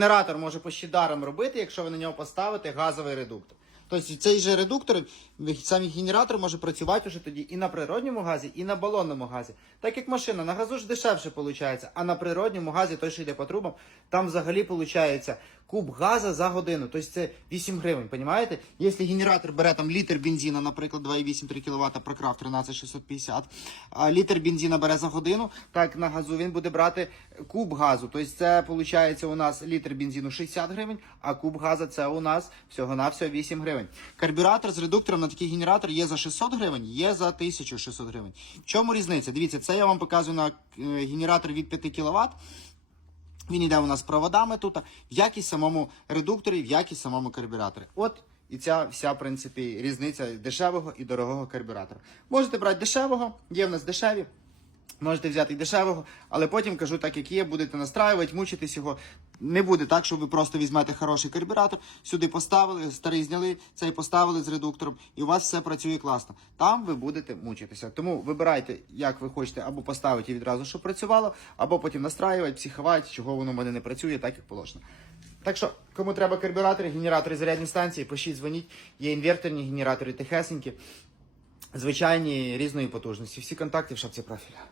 Генератор може по щідарам робити, якщо ви на нього поставите газовий редуктор. Тобто цей же редуктор, сам генератор може працювати вже тоді і на природньому газі, і на балонному газі. Так як машина на газу ж дешевше виходить, а на природньому газі, той, що йде по трубам, там взагалі виходить куб газу за годину. Тобто це 8 гривень, розумієте? Якщо генератор бере там літр бензина, наприклад, 2,8-3 кВт, прокрав 13650, а літр бензина бере за годину, так на газу він буде брати куб газу. Тобто це виходить у нас літр бензину 60 гривень, а куб газу це у нас всього-навсього 8 гривень. Карбюратор з редуктором на такий генератор є за 600 гривень, є за 1600 гривень. В чому різниця? Дивіться, це я вам показую на е, генератор від 5 кВт. Він йде у нас проводами тут, в якість самому редукторі, в якість самому карбюраторі. От і ця вся, в принципі, різниця дешевого і дорогого карбюратора. Можете брати дешевого, є в нас дешеві. Можете взяти і дешевого, але потім кажу так, як є, будете настраювати, мучитись його. Не буде так, що ви просто візьмете хороший карбюратор, сюди поставили, старий зняли, цей поставили з редуктором, і у вас все працює класно. Там ви будете мучитися. Тому вибирайте, як ви хочете, або поставити відразу, щоб працювало, або потім настраювати, психувати, чого воно в мене не працює, так як положено. Так що, кому треба карбюратори, генератори зарядні станції, пишіть, дзвоніть. Є інверторні генератори тихесенькі, звичайні різної потужності. Всі контакти в шапці профіля.